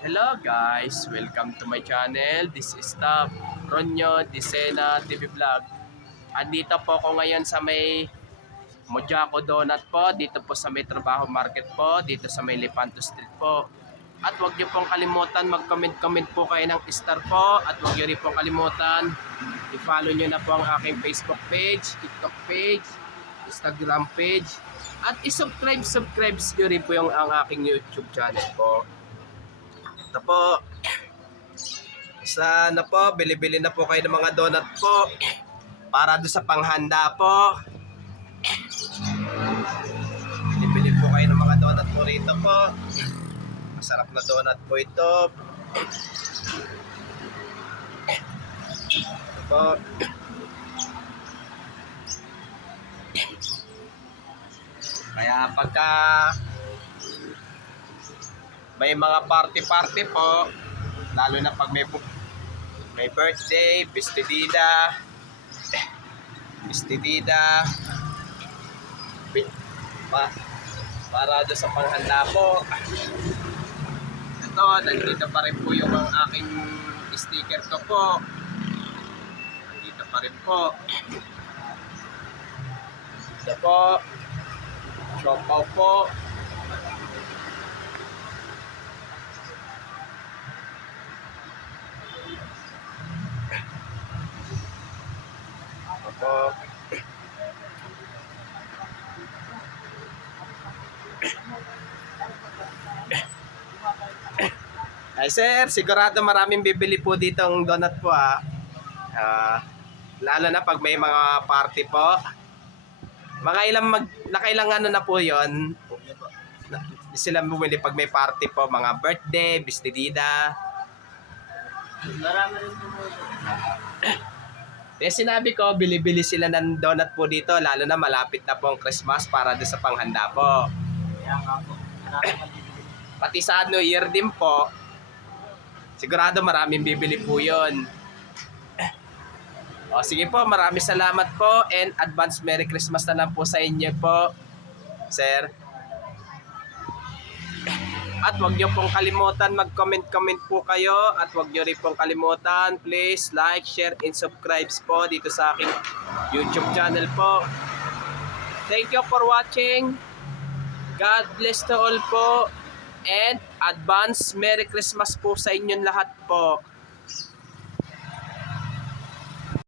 Hello guys, welcome to my channel. This is Ronyo Disena TV Vlog. Andito po ako ngayon sa may Mojaco Donut po, dito po sa may Trabaho Market po, dito sa may Lepanto Street po. At huwag niyo pong kalimutan mag-comment po kayo ng star po, at huwag niyo rin pong kalimutan i-follow niyo na po ang aking Facebook page, TikTok page, Instagram page, at i-subscribe niyo rin po yung ang aking YouTube channel po. Ito po. Sana po, bili-bili na po kayo ng mga donut po. Para doon sa panghanda po. Bili-bili po kayo ng mga donut po rito po. Masarap na donut po ito. Ito po. Kaya pagka may mga party po, lalo na pag may birthday, bestidida, para doon sa panghanda po. Ito, nandito pa rin po yung aking sticker ko po. Nandito pa rin po. Ito po, siopaw po. Po. Ay sir, sigurado maraming bibili po dito ng donut po lalo na pag may mga party po. Mga nakailang ano na po yon. Sila bumili pag may party po, mga birthday, bestidida. Marami rin po. Eh, sinabi ko, bili-bili sila ng donut po dito, lalo na malapit na po ang Christmas para doon sa panghanda po. Pati sa New Year din po, sigurado maraming bibili po yun. O sige po, maraming salamat po and advance Merry Christmas na lang po sa inyo po, sir. At huwag niyo pong kalimutan mag-comment po kayo, at huwag niyo rin pong kalimutan, please like, share, and subscribe po dito sa aking YouTube channel po. Thank you for watching. God bless to all po, and advance Merry Christmas po sa inyong lahat po.